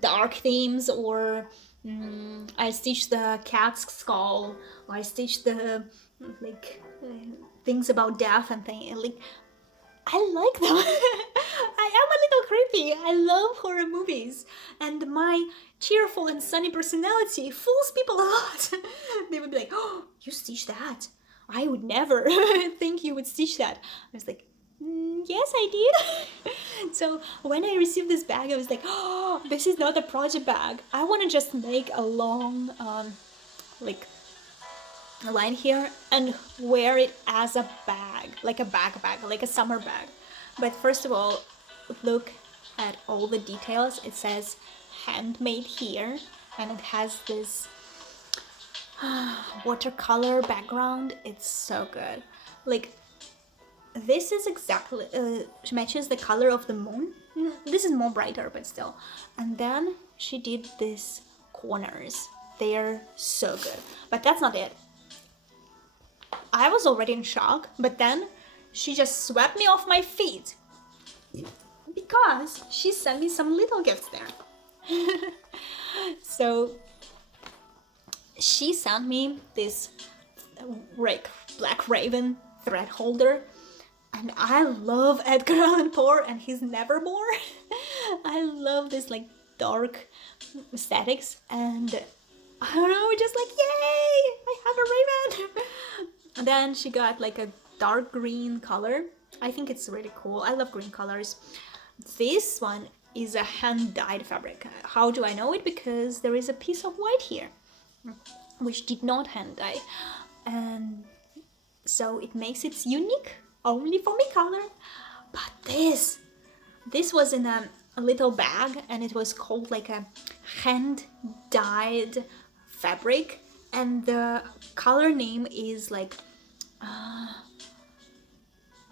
dark themes, or I stitch the cat's skull, or I stitch the like things about death and things. Like, I like them. I am a little creepy. I love horror movies, and my cheerful and sunny personality fools people a lot. They would be like, "Oh, you stitch that? I would never think you would stitch that." I was like, yes, I did. So when I received this bag, I was like, "Oh, this is not a project bag. I want to just make a long, like, a line here and wear it as a bag, like a backpack, like a summer bag." But first of all, look at all the details. It says handmade here, and it has this watercolor background. It's so good. Like, this is exactly matches the color of the moon. This is more brighter, but still. And then she did these corners. They're so good. But that's not it. I was already in shock, but then she just swept me off my feet, because she sent me some little gifts there. So she sent me this Black Raven thread holder, and I love Edgar Allan Poe and his Nevermore. I love this like dark aesthetics, and I don't know, just like, yay, I have a raven. And then she got like a dark green color. I think it's really cool. I love green colors. This one is a hand-dyed fabric. How do I know it? Because there is a piece of white here, which did not hand dye. And so it makes it unique, only for me color. But this was in a little bag, and it was called like a hand-dyed fabric, and the color name is like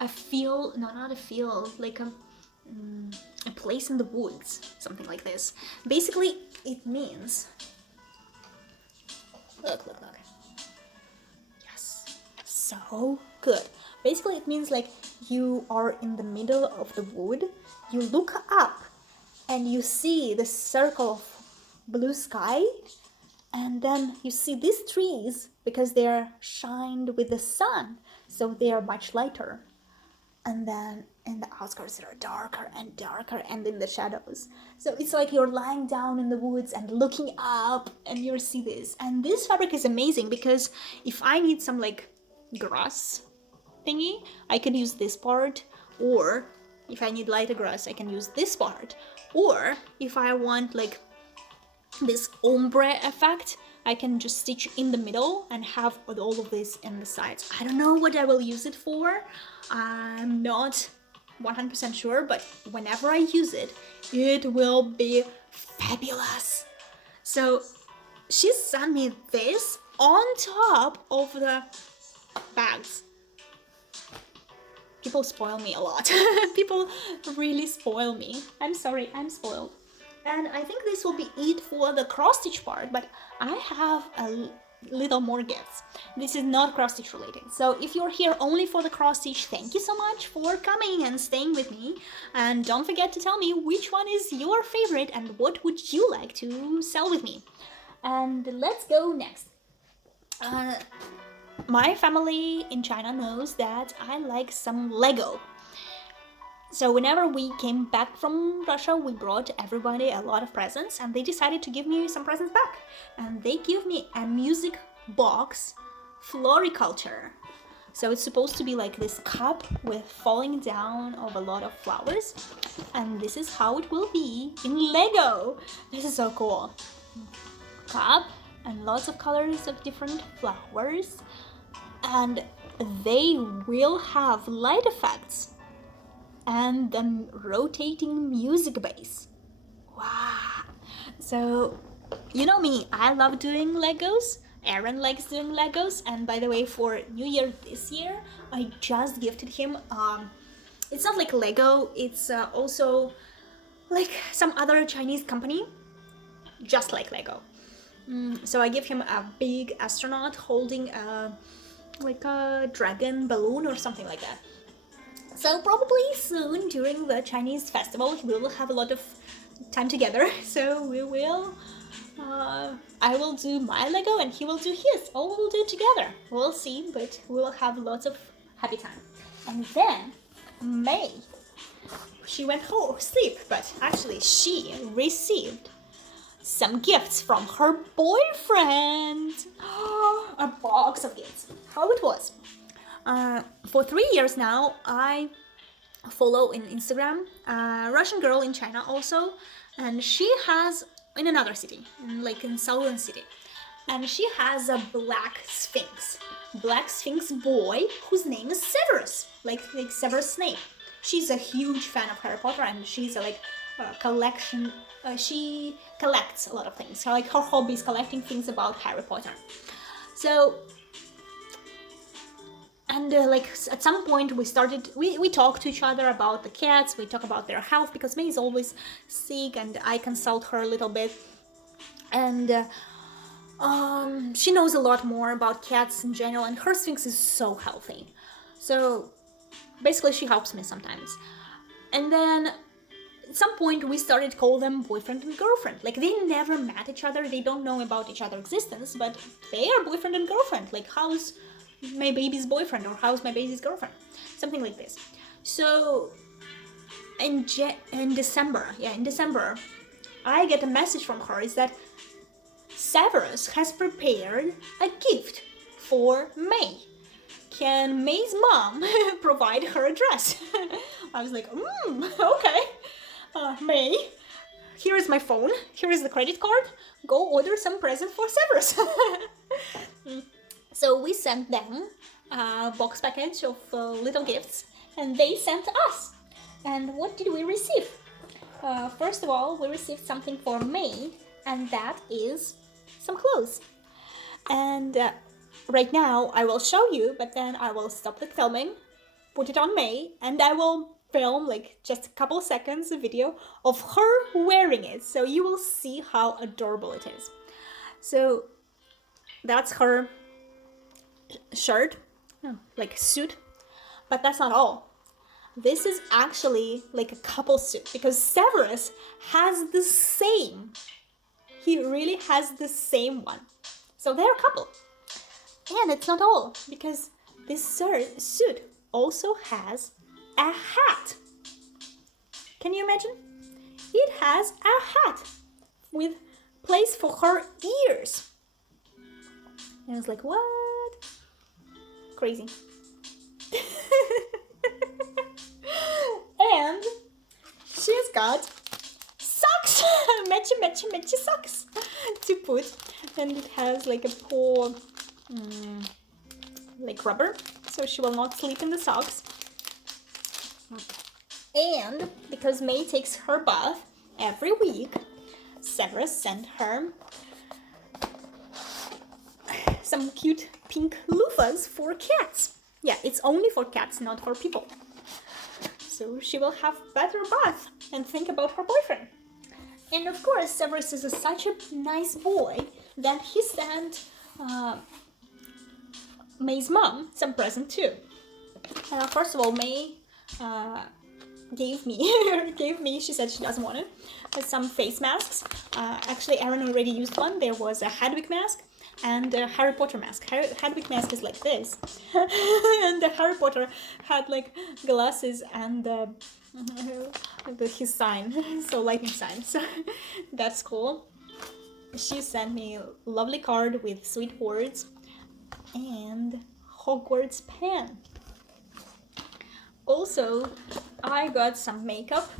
a field, no, not a field, like a place in the woods, something like this. Basically, it means, look. Yes, so good. Basically, it means like you are in the middle of the wood, you look up, and you see the circle of blue sky, and then you see these trees because they are shined with the sun, so they are much lighter. and then in the outskirts they are darker and darker and in the shadows. So it's like you're lying down in the woods and looking up and you see this. And this fabric is amazing because if I need some like grass thingy, I can use this part, or if I need lighter grass, I can use this part, or if I want like this ombre effect, I can just stitch in the middle and have all of this in the sides. I don't know what I will use it for. I'm not 100% sure, but whenever I use it, it will be fabulous. So she sent me this on top of the bags. People spoil me a lot. People really spoil me. I'm sorry, I'm spoiled. And I think this will be it for the cross stitch part, but I have a little more gifts. This is not cross stitch related. So if you're here only for the cross stitch, thank you so much for coming and staying with me. And don't forget to tell me which one is your favorite and what would you like to sell with me. And let's go next. My family in China knows that I like some Lego. So whenever we came back from Russia, we brought everybody a lot of presents, and they decided to give me some presents back. And they give me a music box floriculture. So it's supposed to be like this cup with falling down of a lot of flowers. And this is how it will be in Lego. This is so cool. Cup and lots of colors of different flowers. And they will have light effects and the rotating music base. Wow. So you know me, I love doing Legos. Aaron likes doing Legos, and by the way, for New Year this year, I just gifted him it's not like Lego, it's also like some other Chinese company, just like Lego. So I give him a big astronaut holding like a dragon balloon or something like that. So probably soon during the Chinese festival we will have a lot of time together. So we will, I will do my Lego and he will do his. All we will do together. We'll see, but we will have lots of happy time. And then May, she went home sleep, but actually she received some gifts from her boyfriend. A box of gifts. How it was. For 3 years now, I follow in Instagram a Russian girl in China also, and she has in another city, like in Southern City, and she has a black sphinx boy whose name is Severus, like Severus Snape. She's a huge fan of Harry Potter, and she's a collection. She collects a lot of things. So, like her hobby is collecting things about Harry Potter. So. And like at some point we talk to each other about the cats, we talk about their health, because May is always sick and I consult her a little bit. And she knows a lot more about cats in general, and her sphinx is so healthy. So basically she helps me sometimes. And then at some point we started call them boyfriend and girlfriend. Like they never met each other, they don't know about each other's existence, but they are boyfriend and girlfriend. Like how's my baby's boyfriend or how's my baby's girlfriend, something like this. So in December, I get a message from her is that Severus has prepared a gift for May. Can May's mom provide her address? I was like, okay. May, here is my phone, here is the credit card, go order some present for Severus. So we sent them a box package of little gifts, and they sent us. And what did we receive? First of all, we received something for May, and that is some clothes. And right now I will show you, but then I will stop the filming, put it on May, and I will film like just a couple seconds of video of her wearing it, so you will see how adorable it is. So that's her shirt, like suit, but that's not all. This is actually like a couple suit, because Severus has the same. He really has the same one. So they're a couple. And it's not all, because this suit also has a hat. Can you imagine? It has a hat with place for her ears. And I was like, what? Crazy. And she's got socks, matchy socks to put, and it has like a paw, like rubber, so she will not sleep in the socks. And because May takes her bath every week, Severus sent her some cute pink loofahs for cats. Yeah, it's only for cats, not for people. So she will have better bath and think about her boyfriend. And of course, Severus is such a nice boy that he sent May's mom some present too. First of all, May gave me, she said she doesn't want it, some face masks. Actually, Aaron already used one. There was a Hedwig mask and a Harry Potter mask. Hedwig mask is like this. And the Harry Potter had like glasses and his sign, so lightning sign. So that's cool. She sent me a lovely card with sweet words and Hogwarts pen. Also, I got some makeup,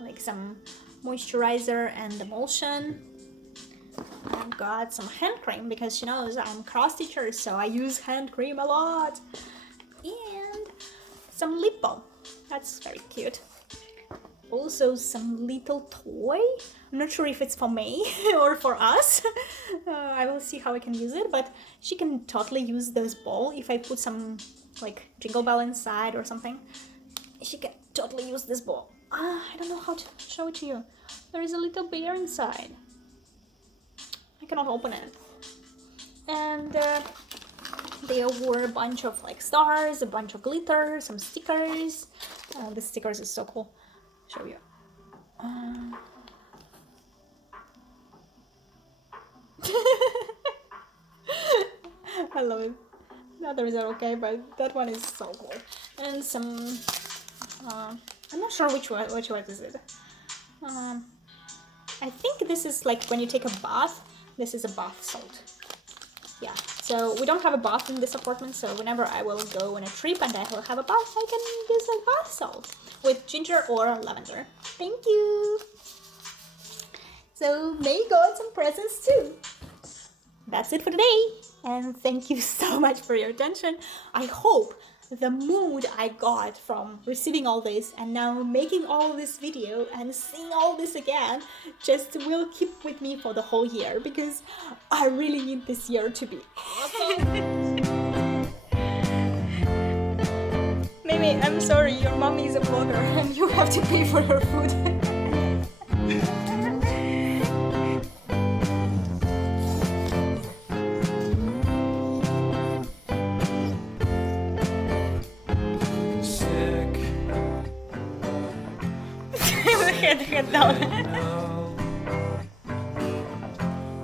like some moisturizer and emulsion. I've got some hand cream because she knows I'm cross stitcher, so I use hand cream a lot. And some lip balm. That's very cute. Also some little toy. I'm not sure if it's for May or for us. I will see how I can use it, but she can totally use this ball if I put some like jingle bell inside or something. She can totally use this ball. I don't know how to show it to you. There is a little bear inside. I cannot open it. And there were a bunch of like stars, a bunch of glitter, some stickers. The stickers is so cool. Show you. I love it. The others are okay, but that one is so cool. And some, I'm not sure which one is it. I think this is like when you take a bath. This is a bath salt. Yeah, so we don't have a bath in this apartment, so whenever I will go on a trip and I will have a bath, I can use a bath salt with ginger or lavender. Thank you! So May got some presents too. That's it for today, and thank you so much for your attention. I hope the mood I got from receiving all this and now making all this video and seeing all this again just will keep with me for the whole year, because I really need this year to be awesome. Mimi, I'm sorry, your mommy is a vlogger and you have to pay for her food. Head down.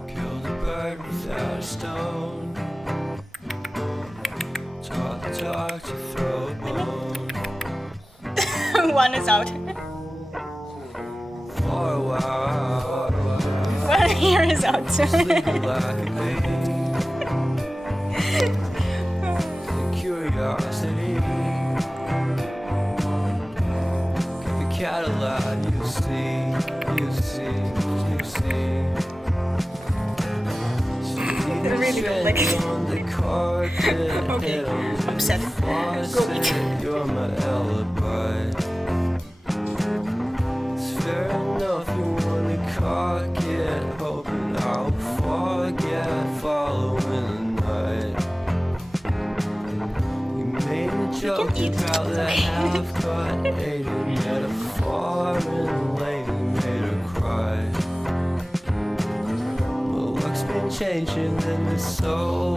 Killed a bird without a stone. Talk to throw a bone. One is out. For a while. One here is out. Sleeping like a baby. Curiosity. Cadillac, you see. Really don't like it. Okay, upset. Go eat. You're my alibi. It's fair enough you wanna cock it, hoping I'll forget following the night. We made a joke about the half-cut Aiden, met a foreign lady, made her cry. Well, luck's been changing and it's so